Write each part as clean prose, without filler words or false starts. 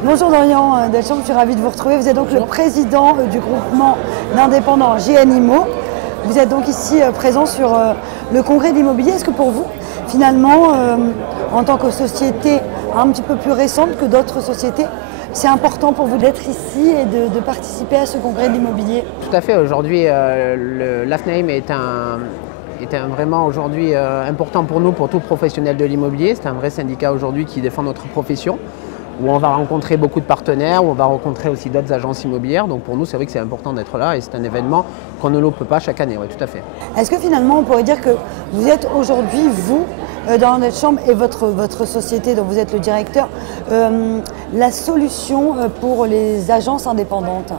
Bonjour Dorian Delchamps, je suis ravie de vous retrouver. Vous êtes donc le président du groupement d'indépendants GNIMO. Vous êtes donc ici présent sur le congrès de l'immobilier. Est-ce que pour vous, finalement, en tant que société un petit peu plus récente que d'autres sociétés, c'est important pour vous d'être ici et de participer à ce congrès de l'immobilier? Tout à fait. Aujourd'hui, l'AFNAIM est vraiment aujourd'hui important pour nous, pour tout professionnel de l'immobilier. C'est un vrai syndicat aujourd'hui qui défend notre profession, où on va rencontrer beaucoup de partenaires, où on va rencontrer aussi d'autres agences immobilières. Donc pour nous, c'est vrai que c'est important d'être là et c'est un événement qu'on ne loupe pas chaque année. Oui, tout à fait. Est-ce que finalement, on pourrait dire que vous êtes aujourd'hui, vous, Dorian Delchamps et votre société dont vous êtes le directeur, la solution pour les agences indépendantes?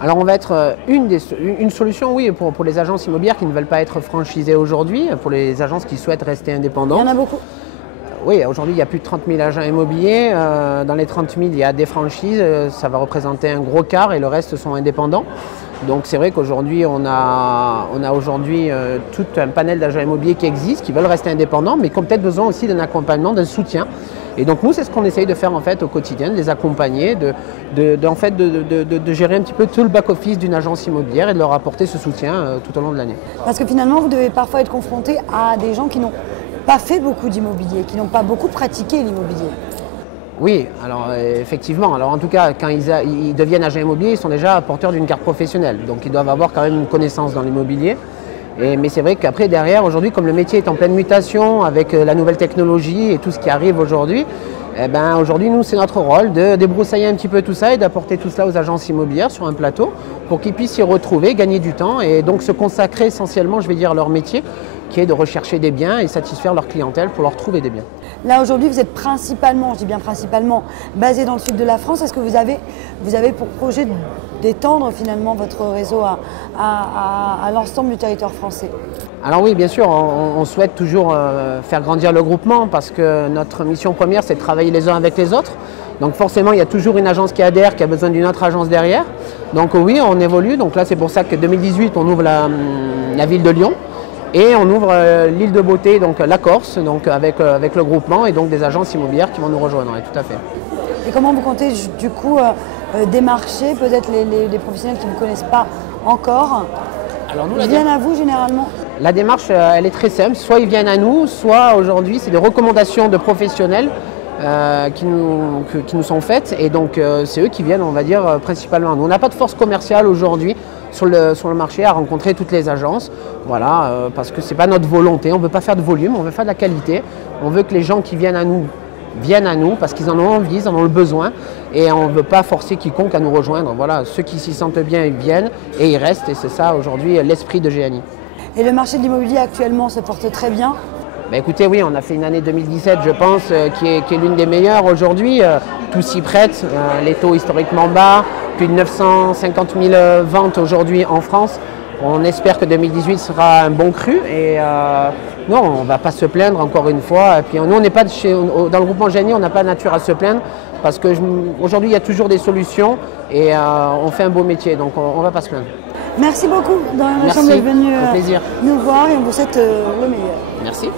Alors on va être une solution, oui, pour les agences immobilières qui ne veulent pas être franchisées aujourd'hui, pour les agences qui souhaitent rester indépendantes. Il y en a beaucoup. Oui, aujourd'hui il y a plus de 30 000 agents immobiliers. Dans les 30 000, il y a des franchises, ça va représenter un gros quart et le reste sont indépendants. Donc c'est vrai qu'aujourd'hui on a aujourd'hui tout un panel d'agents immobiliers qui existent, qui veulent rester indépendants, mais qui ont peut-être besoin aussi d'un accompagnement, d'un soutien. Et donc nous, c'est ce qu'on essaye de faire en fait au quotidien, de les accompagner, de gérer un petit peu tout le back-office d'une agence immobilière et de leur apporter ce soutien tout au long de l'année. Parce que finalement, vous devez parfois être confronté à des gens qui n'ont pas fait beaucoup d'immobilier, qui n'ont pas beaucoup pratiqué l'immobilier. Oui, alors effectivement. Alors en tout cas, quand ils deviennent agents immobiliers, ils sont déjà porteurs d'une carte professionnelle. Donc ils doivent avoir quand même une connaissance dans l'immobilier. Mais c'est vrai qu'après, derrière, aujourd'hui, comme le métier est en pleine mutation avec la nouvelle technologie et tout ce qui arrive aujourd'hui, aujourd'hui, nous, c'est notre rôle de débroussailler un petit peu tout ça et d'apporter tout cela aux agences immobilières sur un plateau pour qu'ils puissent s'y retrouver, gagner du temps et donc se consacrer essentiellement, je vais dire, à leur métier, qui est de rechercher des biens et satisfaire leur clientèle pour leur trouver des biens. Là, aujourd'hui, vous êtes principalement, je dis bien principalement, basé dans le sud de la France. Est-ce que vous avez pour projet d'étendre finalement votre réseau à l'ensemble du territoire français? Alors oui, bien sûr, on souhaite toujours faire grandir le groupement parce que notre mission première, c'est de travailler les uns avec les autres. Donc forcément, il y a toujours une agence qui adhère, qui a besoin d'une autre agence derrière. Donc oui, on évolue. Donc là, c'est pour ça que 2018, on ouvre la ville de Lyon. Et on ouvre l'île de Beauté, donc la Corse, donc avec le groupement et donc des agences immobilières qui vont nous rejoindre, oui, tout à fait. Et comment vous comptez du coup démarcher peut-être les professionnels qui ne vous connaissent pas encore? Alors nous, ils viennent à vous généralement? La démarche, elle est très simple. Soit ils viennent à nous, soit aujourd'hui, c'est des recommandations de professionnels qui nous sont faites. Et donc, c'est eux qui viennent, on va dire, principalement à nous. On n'a pas de force commerciale aujourd'hui sur le marché à rencontrer toutes les agences. Voilà, parce que ce n'est pas notre volonté. On ne veut pas faire de volume, on veut faire de la qualité. On veut que les gens qui viennent à nous parce qu'ils en ont envie, ils en ont le besoin. Et on ne veut pas forcer quiconque à nous rejoindre. Voilà, ceux qui s'y sentent bien, ils viennent et ils restent. Et c'est ça, aujourd'hui, l'esprit de GNI. Et le marché de l'immobilier actuellement se porte très bien? Écoutez, oui, on a fait une année 2017, je pense, qui est l'une des meilleures aujourd'hui. Tout s'y prête, les taux historiquement bas, plus de 950 000 ventes aujourd'hui en France. On espère que 2018 sera un bon cru et non, on ne va pas se plaindre encore une fois. Et puis nous, on n'est pas dans le groupement GNI, on n'a pas nature à se plaindre parce qu'aujourd'hui, il y a toujours des solutions et on fait un beau métier, donc on ne va pas se plaindre. Merci beaucoup, Dorian Delchamps, d'être venu nous voir et on vous souhaite le meilleur. Merci.